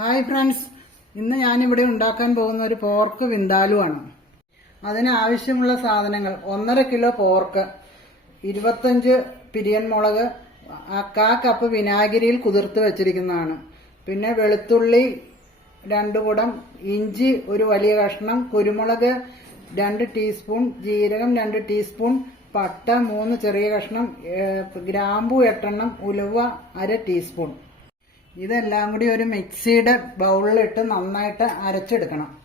Hi friends. ഇന്ന് ഞാനിവിടെ ഉണ്ടാക്കാൻ പോകുന്ന ഒരു പോർക്ക് വിന്താലുവാണ്. അതിനാവശ്യമുള്ള സാധനങ്ങൾ ഒന്നര കിലോ പോർക്ക് ഇരുപത്തഞ്ച് പിരിയൻ മുളക് കാ കപ്പ് വിനാഗിരിയിൽ കുതിർത്ത് വെച്ചിരിക്കുന്നതാണ്. പിന്നെ വെളുത്തുള്ളി രണ്ട് കുടം ഇഞ്ചി ഒരു വലിയ കഷ്ണം കുരുമുളക് രണ്ട് ടീസ്പൂൺ ജീരകം രണ്ട് ടീസ്പൂൺ പട്ട മൂന്ന് ചെറിയ കഷ്ണം ഗ്രാമ്പു എട്ടെണ്ണം ഉലുവ അര ടീസ്പൂൺ. ഇതെല്ലാം കൂടി ഒരു മിക്സിയുടെ ബൗളിലിട്ട് നന്നായിട്ട് അരച്ചെടുക്കണം.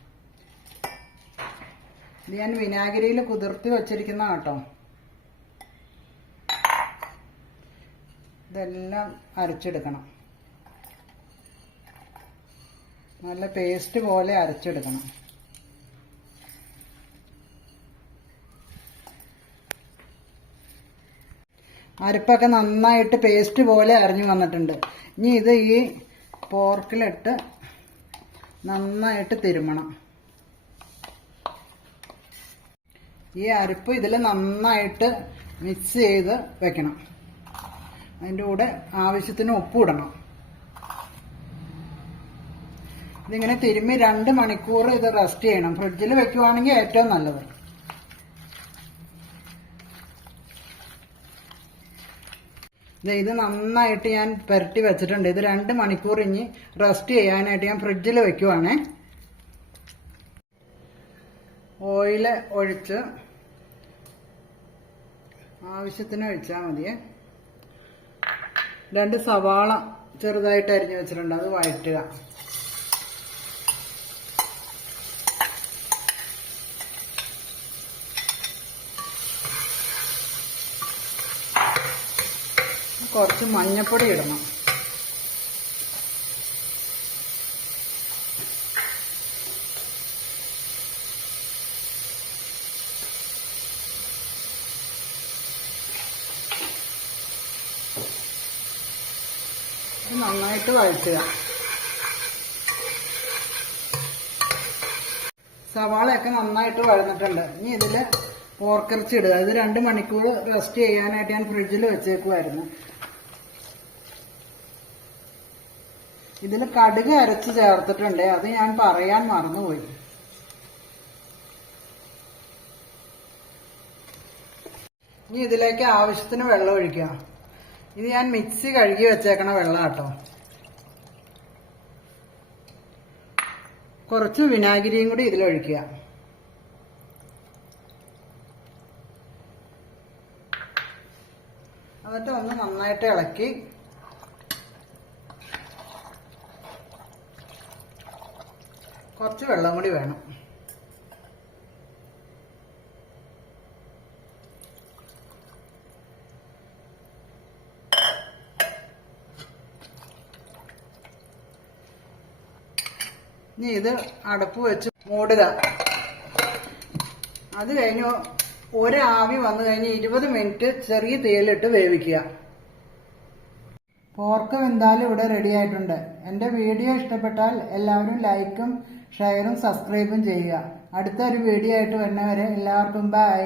ഇത് ഞാൻ വിനാഗിരിയിൽ കുതിർത്തി വച്ചിരിക്കുന്ന കേട്ടോ. ഇതെല്ലാം അരച്ചെടുക്കണം. നല്ല പേസ്റ്റ് പോലെ അരച്ചെടുക്കണം. അരിപ്പൊക്കെ നന്നായിട്ട് പേസ്റ്റ് പോലെ അരിഞ്ഞു വന്നിട്ടുണ്ട്. ഇനി ഇത് ഈ പോർക്കിലിട്ട് നന്നായിട്ട് തിരുമണം. ഈ അരിപ്പ് ഇതിൽ നന്നായിട്ട് മിക്സ് ചെയ്ത് വെക്കണം. അതിന്റെ കൂടെ ആവശ്യത്തിന് ഉപ്പ് ഇടണം. ഇതിങ്ങനെ തിരുമ്മി രണ്ട് മണിക്കൂർ ഇത് റെസ്റ്റ് ചെയ്യണം. ഫ്രിഡ്ജിൽ വെക്കുവാണെങ്കിൽ ഏറ്റവും നല്ലത്. ഇത് നന്നായിട്ട് ഞാൻ പുരട്ടി വെച്ചിട്ടുണ്ട്. ഇത് രണ്ട് മണിക്കൂർ ഇനി റെസ്റ്റ് ചെയ്യാനായിട്ട് ഞാൻ ഫ്രിഡ്ജിൽ വെക്കുവാണ്. ഓയിൽ ഒഴിച്ച് ആവശ്യത്തിന് ഒഴിച്ചാൽ മതിയേ. രണ്ട് സവാള ചെറുതായിട്ട് അരിഞ്ഞു വെച്ചിട്ടുണ്ട്. അത് വഴറ്റുക. കുറച്ച് മഞ്ഞപ്പൊടി ഇടണം. നന്നായിട്ട് വഴറ്റുക. സവാളയൊക്കെ നന്നായിട്ട് വഴന്നിട്ടുണ്ട്. ഇനി ഇതിൽ പോർക്കിറച്ചി ഇടുക. ഇത് രണ്ട് മണിക്കൂർ റെസ്റ്റ് ചെയ്യാനായിട്ട് ഞാൻ ഫ്രിഡ്ജിൽ വെച്ചേക്കുമായിരുന്നു ഇതിൽ കടുക് അരച്ച് ചേർത്തിട്ടുണ്ട്. അത് ഞാൻ പറയാൻ മറന്നുപോയി. ഇനി ഇതിലേക്ക് ആവശ്യത്തിന് വെള്ളം ഒഴിക്കുക. ഇത് ഞാൻ മിക്സി കഴുകി വെച്ചേക്കണ വെള്ളം കേട്ടോ കുറച്ച് വിനാഗിരിയും കൂടി ഇതിലൊഴിക്കുക എന്നിട്ട് ഒന്ന് നന്നായിട്ട് ഇളക്കി കുറച്ച് വെള്ളം കൂടി വേണം. ഇനി ഇത് അടപ്പ് വെച്ച് മൂടുക. അത് കഴിഞ്ഞ് ഒരാവി വന്നു കഴിഞ്ഞ് ഇരുപത് മിനിറ്റ് ചെറിയ തേലിട്ട് വേവിക്കുക. പോർക്ക് വെന്താലും ഇവിടെ റെഡി ആയിട്ടുണ്ട്. എന്റെ വീഡിയോ ഇഷ്ടപ്പെട്ടാൽ എല്ലാവരും ലൈക്കും ഷെയറും സബ്സ്ക്രൈബും ചെയ്യുക. അടുത്തൊരു വീഡിയോ ആയിട്ട് വരുന്നവരെ എല്ലാവർക്കും ബൈ